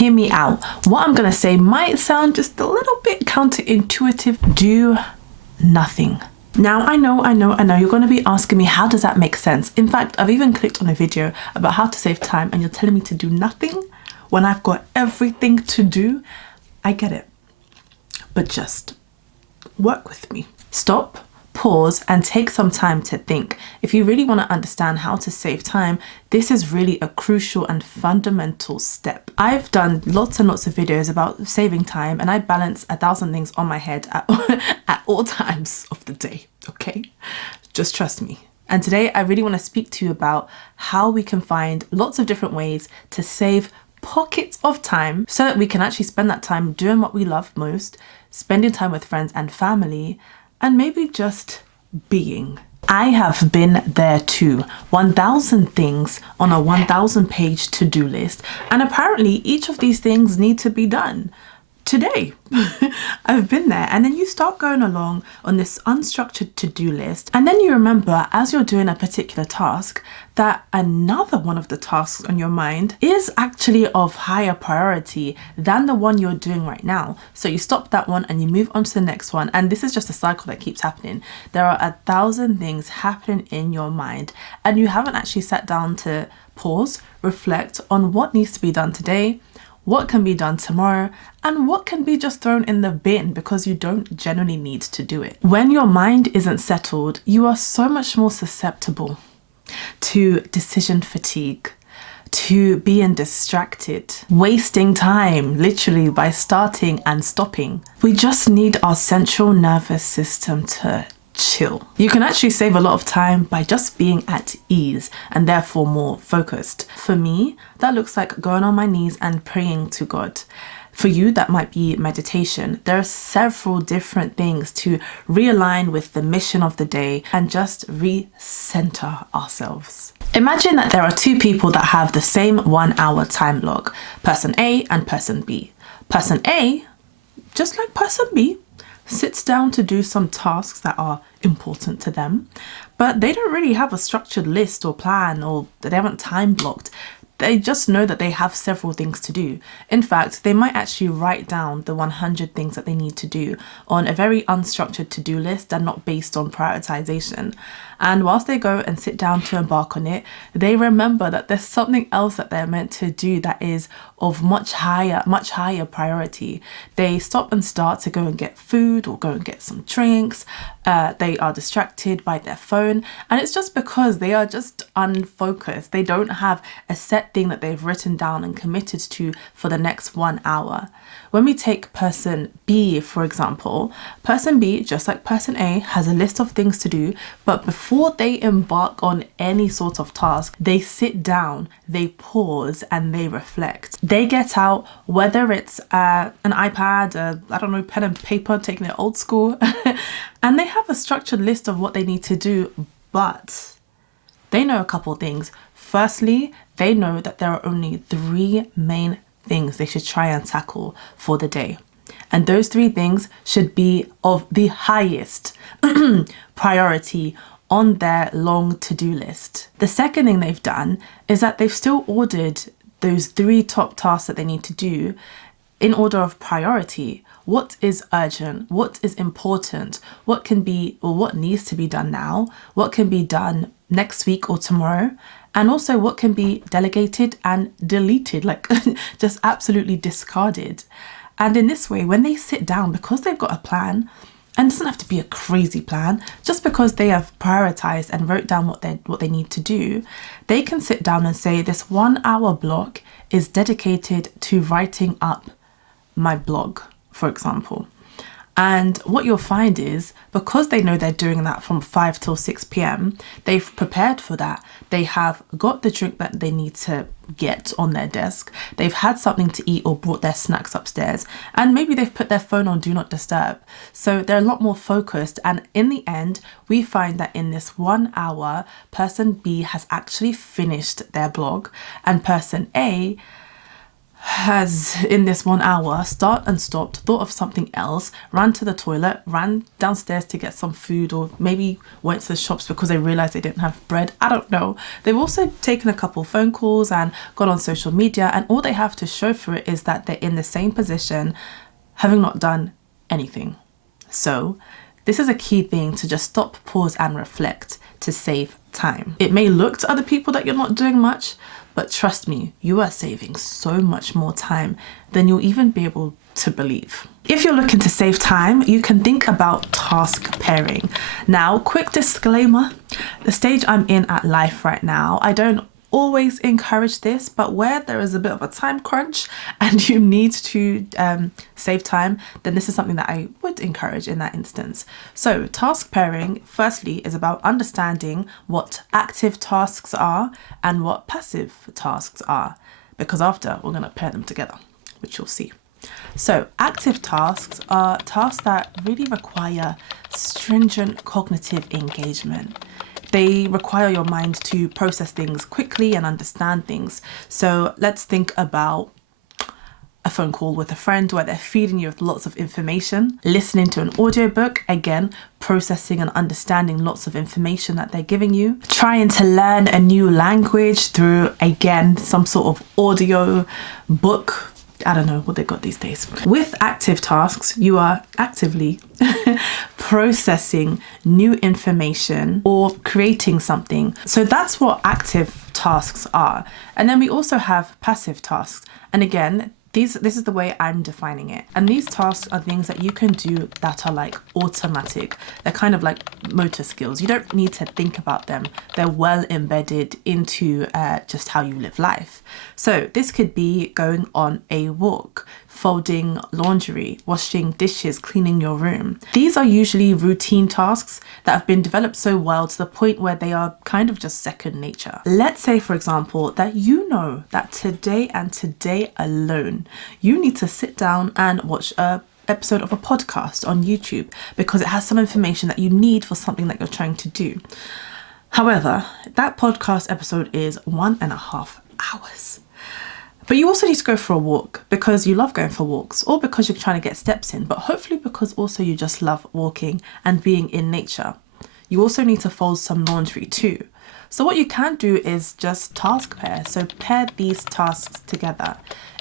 hear me out. What I'm gonna say might sound just a little bit counterintuitive. Do nothing. Now, I know, you're gonna be asking me, how does that make sense? In fact, I've even clicked on a video about how to save time and you're telling me to do nothing when I've got everything to do. I get it, but just work with me. Stop, pause, and take some time to think. If you really want to understand how to save time, this is really a crucial and fundamental step. I've done lots and lots of videos about saving time, and I balance 1,000 things on my head at all times of the day, okay? Just trust me. And today I really want to speak to you about how we can find lots of different ways to save pockets of time so that we can actually spend that time doing what we love most, spending time with friends and family, and maybe just being. I have been there too. 1,000 things on a 1,000 page to-do list, and apparently each of these things need to be done today. I've been there. And then you start going along on this unstructured to-do list, and then you remember as you're doing a particular task that another one of the tasks on your mind is actually of higher priority than the one you're doing right now. So you stop that one and you move on to the next one, and this is just a cycle that keeps happening. There are 1,000 things happening in your mind, and you haven't actually sat down to pause, reflect on what needs to be done today, what can be done tomorrow, and what can be just thrown in the bin because you don't genuinely need to do it. When your mind isn't settled, you are so much more susceptible to decision fatigue, to being distracted, wasting time literally by starting and stopping. We just need our central nervous system to chill. You can actually save a lot of time by just being at ease and therefore more focused. For me, that looks like going on my knees and praying to God. For you, that might be meditation. There are several different things to realign with the mission of the day and just recenter ourselves. Imagine that there are two people that have the same 1 hour time log, person A and person B. Person A, just like person B, sits down to do some tasks that are important to them, but they don't really have a structured list or plan, or they haven't time blocked. They just know that they have several things to do. In fact, they might actually write down the 100 things that they need to do on a very unstructured to-do list and not based on prioritization. And whilst they go and sit down to embark on it, they remember that there's something else that they're meant to do that is of much higher priority. They stop and start to go and get food or go and get some drinks. They are distracted by their phone, and it's just because they are just unfocused. They don't have a set thing that they've written down and committed to for the next 1 hour. When we take person B, for example, person B, just like person A, has a list of things to do, but before they embark on any sort of task, they sit down, they pause, and they reflect. They get out, whether it's an iPad, pen and paper, taking it old school, and they have a structured list of what they need to do, but they know a couple things. Firstly, they know that there are only 3 main things they should try and tackle for the day. And those 3 things should be of the highest priority on their long to-do list. The second thing they've done is that they've still ordered those 3 top tasks that they need to do in order of priority. What is urgent? What is important? What can be, or what needs to be done now? What can be done next week or tomorrow? And also what can be delegated and deleted, like just absolutely discarded. And in this way, when they sit down, because they've got a plan, and it doesn't have to be a crazy plan, just because they have prioritized and wrote down what they need to do, they can sit down and say, this 1 hour block is dedicated to writing up my blog, for example. And what you'll find is, because they know they're doing that from 5 till 6 p.m, they've prepared for that. They have got the drink that they need to get on their desk. They've had something to eat or brought their snacks upstairs. And maybe they've put their phone on Do Not Disturb. So they're a lot more focused. And in the end, we find that in this 1 hour, person B has actually finished their blog, and person A has, in this 1 hour, start and stopped, thought of something else, ran to the toilet, ran downstairs to get some food, or maybe went to the shops because they realized they didn't have bread. I don't know. They've also taken a couple phone calls and got on social media, and all they have to show for it is that they're in the same position, having not done anything. So this is a key thing, to just stop, pause and reflect to save time. It may look to other people that you're not doing much, but trust me, you are saving so much more time than you'll even be able to believe. If you're looking to save time, you can think about task pairing. Now, quick disclaimer, the stage I'm in at life right now, I don't always encourage this, but where there is a bit of a time crunch and you need to save time, then this is something that I would encourage in that instance. So task pairing, firstly, is about understanding what active tasks are and what passive tasks are, because after we're going to pair them together, which you'll see. So active tasks are tasks that really require stringent cognitive engagement. They require your mind to process things quickly and understand things. So let's think about a phone call with a friend where they're feeding you with lots of information, listening to an audiobook, again, processing and understanding lots of information that they're giving you, trying to learn a new language through, again, some sort of audio book. I don't know what they got these days. With active tasks, you are actively processing new information or creating something. So that's what active tasks are. And then we also have passive tasks. And again, this is the way I'm defining it. And these tasks are things that you can do that are like automatic. They're kind of like motor skills. You don't need to think about them. They're well embedded into just how you live life. So this could be going on a walk, folding laundry, washing dishes, cleaning your room. These are usually routine tasks that have been developed so well to the point where they are kind of just second nature. Let's say, for example, that you know that today and today alone, you need to sit down and watch a episode of a podcast on YouTube because it has some information that you need for something that you're trying to do. However, that podcast episode is 1.5 hours. But you also need to go for a walk because you love going for walks, or because you're trying to get steps in, but hopefully because also you just love walking and being in nature. You also need to fold some laundry too. So what you can do is just task pair. So pair these tasks together.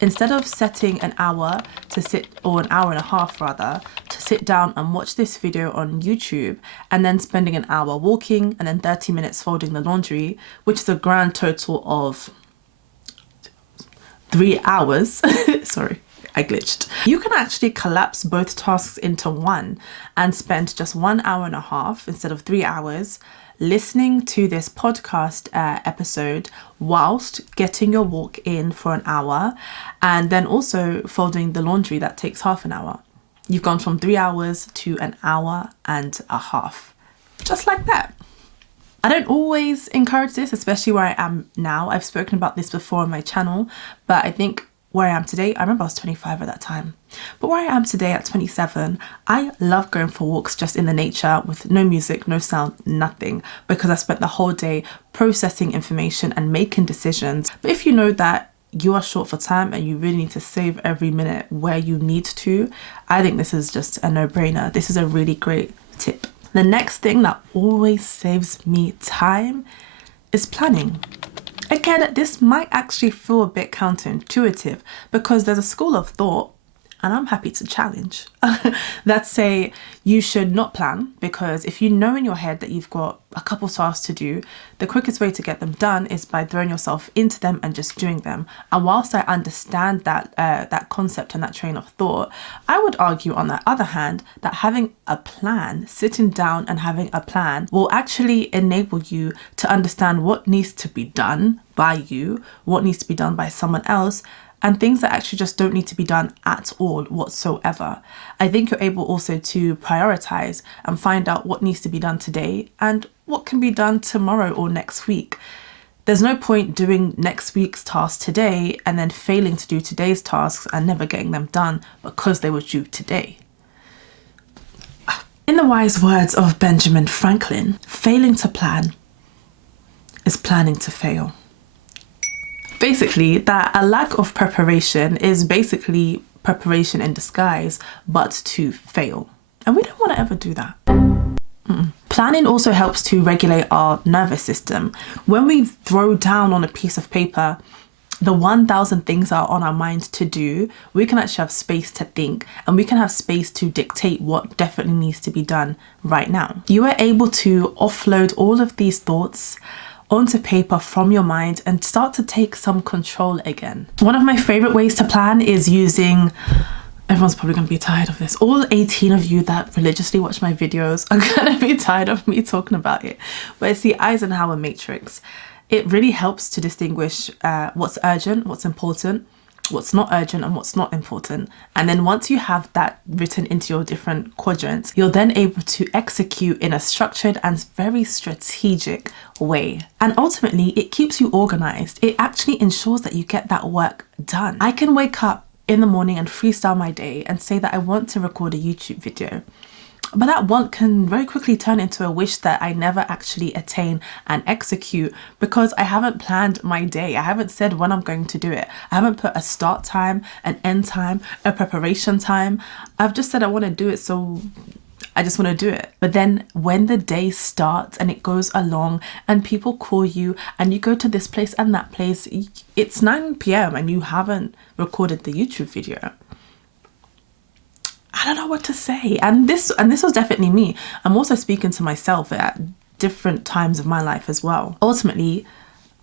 Instead of setting an hour to sit, or an hour and a half rather, to sit down and watch this video on YouTube and then spending an hour walking and then 30 minutes folding the laundry, which is a grand total of 3 hours. Sorry, I glitched. You can actually collapse both tasks into one and spend just 1 hour and a half instead of 3 hours listening to this podcast episode whilst getting your walk in for an hour, and then also folding the laundry that takes half an hour. You've gone from 3 hours to 1 hour and a half, just like that. I don't always encourage this, especially where I am now. I've spoken about this before on my channel, but I think where I am today, I remember I was 25 at that time, but where I am today at 27, I love going for walks just in the nature with no music, no sound, nothing, because I spent the whole day processing information and making decisions. But if you know that you are short for time and you really need to save every minute where you need to, I think this is just a no-brainer. This is a really great tip. The next thing that always saves me time is planning. Again, this might actually feel a bit counterintuitive because there's a school of thought, and I'm happy to challenge, that say you should not plan, because if you know in your head that you've got a couple tasks to do, the quickest way to get them done is by throwing yourself into them and just doing them. And whilst I understand that concept and that train of thought, I would argue on the other hand that having a plan, sitting down and having a plan, will actually enable you to understand what needs to be done by you, what needs to be done by someone else, and things that actually just don't need to be done at all whatsoever. I think you're able also to prioritize and find out what needs to be done today and what can be done tomorrow or next week. There's no point doing next week's tasks today and then failing to do today's tasks and never getting them done because they were due today. In the wise words of Benjamin Franklin, failing to plan is planning to fail. Basically, that a lack of preparation is basically preparation in disguise, but to fail. And we don't want to ever do that. Planning also helps to regulate our nervous system. When we throw down on a piece of paper the 1,000 things are on our mind to do, we can actually have space to think, and we can have space to dictate what definitely needs to be done right now. You are able to offload all of these thoughts onto paper from your mind and start to take some control again. One of my favorite ways to plan is using, everyone's probably going to be tired of this. All 18 of you that religiously watch my videos are going to be tired of me talking about it. But it's the Eisenhower matrix. It really helps to distinguish what's urgent, what's important, what's not urgent, and what's not important. And then once you have that written into your different quadrants, you're then able to execute in a structured and very strategic way. And ultimately, it keeps you organized. It actually ensures that you get that work done. I can wake up in the morning and freestyle my day and say that I want to record a YouTube video. But that want can very quickly turn into a wish that I never actually attain and execute because I haven't planned my day. I haven't said when I'm going to do it. I haven't put a start time, an end time, a preparation time. I've just said I want to do it, so I just want to do it. But then when the day starts and it goes along and people call you and you go to this place and that place, it's 9 p.m. and you haven't recorded the YouTube video. I don't know what to say. And this was definitely me. I'm also speaking to myself at different times of my life as well. Ultimately,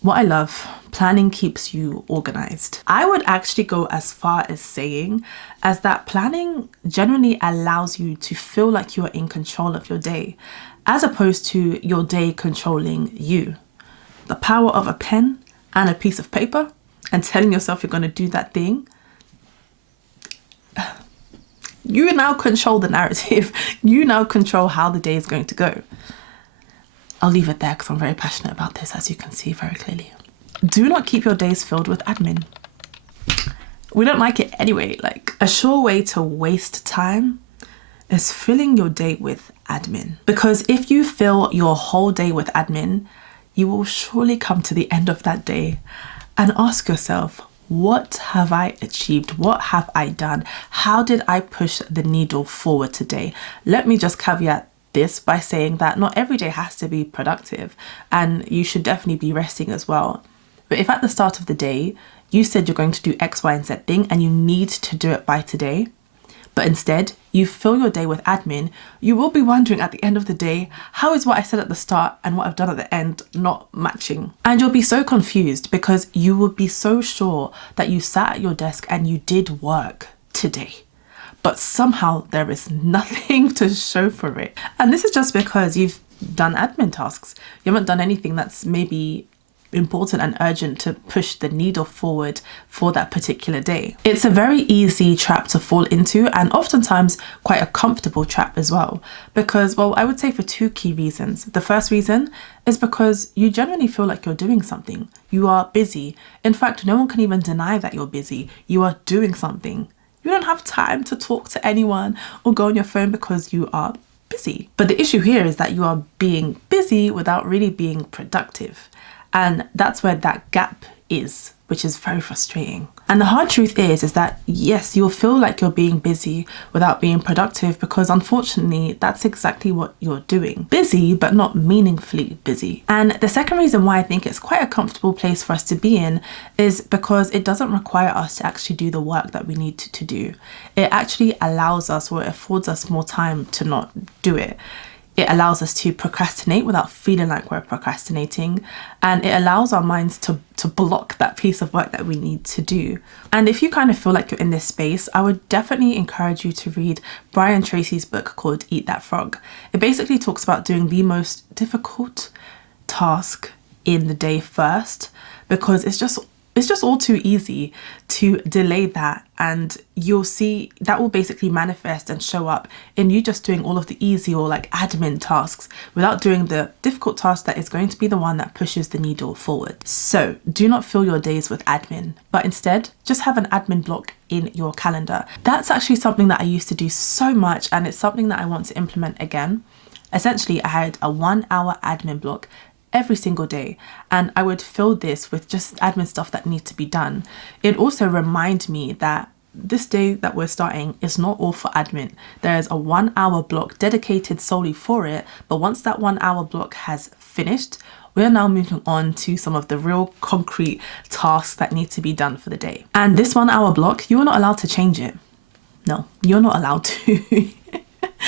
what I love, planning keeps you organized. I would actually go as far as saying as that planning generally allows you to feel like you are in control of your day, as opposed to your day controlling you. The power of a pen and a piece of paper and telling yourself you're going to do that thing. You now control the narrative. You now control how the day is going to go. I'll leave it there because I'm very passionate about this, as you can see very clearly. Do not keep your days filled with admin. We don't like it anyway. Like, a sure way to waste time is filling your day with admin. Because if you fill your whole day with admin, you will surely come to the end of that day and ask yourself, what have I achieved? What have I done? How did I push the needle forward today? Let me just caveat this by saying that not every day has to be productive, and you should definitely be resting as well. But if at the start of the day, you said you're going to do X, Y, and Z thing and you need to do it by today, but instead you fill your day with admin, you will be wondering at the end of the day, how is what I said at the start and what I've done at the end not matching? And you'll be so confused because you will be so sure that you sat at your desk and you did work today, but somehow there is nothing to show for it. And this is just because you've done admin tasks. You haven't done anything that's maybe important and urgent to push the needle forward for that particular day. It's a very easy trap to fall into, and oftentimes quite a comfortable trap as well, because, well, I would say for two key reasons. The first reason is because you generally feel like you're doing something. You are busy. In fact, no one can even deny that you're busy. You are doing something. You don't have time to talk to anyone or go on your phone because you are busy. But the issue here is that you are being busy without really being productive. And that's where that gap is, which is very frustrating. And the hard truth is that yes, you'll feel like you're being busy without being productive, because unfortunately, that's exactly what you're doing. Busy, but not meaningfully busy. And the second reason why I think it's quite a comfortable place for us to be in is because it doesn't require us to actually do the work that we need to do. It actually allows us, or it affords us more time to not do it. It allows us to procrastinate without feeling like we're procrastinating, and it allows our minds to block that piece of work that we need to do. And if you kind of feel like you're in this space, I would definitely encourage you to read Brian Tracy's book called Eat That Frog. It basically talks about doing the most difficult task in the day first, because it's just all too easy to delay that, and you'll see that will basically manifest and show up in you just doing all of the easy or like admin tasks without doing the difficult task that is going to be the one that pushes the needle forward. So do not fill your days with admin, but instead just have an admin block in your calendar. That's actually something that I used to do so much, and it's something that I want to implement again. Essentially, I had a 1 hour admin block every single day, and I would fill this with just admin stuff that needs to be done. It also reminds me that this day that we're starting is not all for admin. There's a 1 hour block dedicated solely for it, but once that 1 hour block has finished, we are now moving on to some of the real concrete tasks that need to be done for the day. And this 1 hour block, you are not allowed to change it. No, you're not allowed to.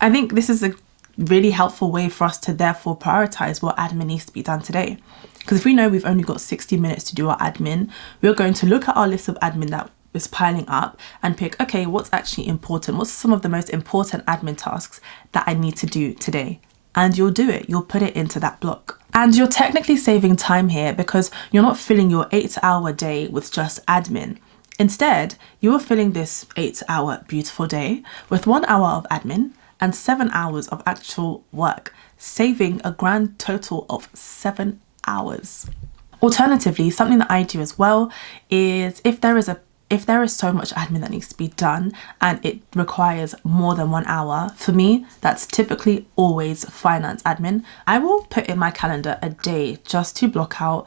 I think this is a really helpful way for us to therefore prioritize what admin needs to be done today. Because if we know we've only got 60 minutes to do our admin, we're going to look at our list of admin that is piling up and pick, okay, what's actually important? What's some of the most important admin tasks that I need to do today? And you'll do it. You'll put it into that block. And you're technically saving time here because you're not filling your 8-hour day with just admin. Instead, you are filling this 8-hour beautiful day with 1 hour of admin and 7 hours of actual work, saving a grand total of 7 hours. Alternatively, something that I do as well is if there is so much admin that needs to be done and it requires more than 1 hour, for me, that's typically always finance admin. I will put in my calendar a day just to block out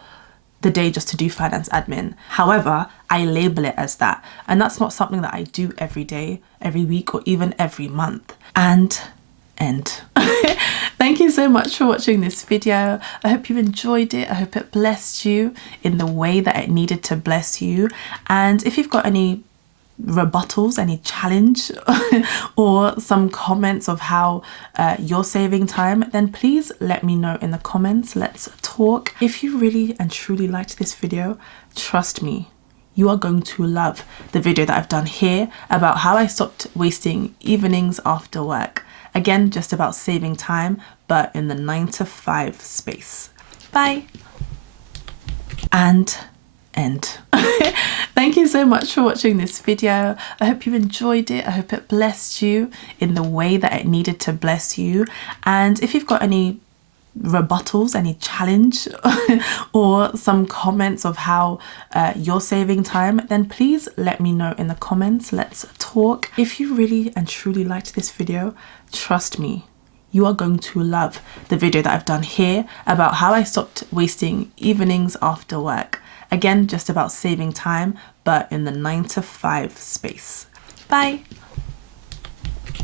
the day just to do finance admin. However, I label it as that. And that's not something that I do every day, every week, or even every month. And end. Thank you so much for watching this video. I hope you enjoyed it. I hope it blessed you in the way that it needed to bless you. And if you've got any rebuttals, any challenge or some comments of how you're saving time, then please let me know in the comments. Let's talk. If you really and truly liked this video, trust me, you are going to love the video that I've done here about how I stopped wasting evenings after work. Again, just about saving time, but in the 9 to 5 space. Bye. And end. Thank you so much for watching this video. I hope you enjoyed it. I hope it blessed you in the way that it needed to bless you. And if you've got any rebuttals, any challenge or some comments of how you're saving time, then please let me know in the comments. Let's talk. If you really and truly liked this video, trust me, you are going to love the video that I've done here about how I stopped wasting evenings after work. Again, just about saving time, but in the 9 to 5 space. Bye.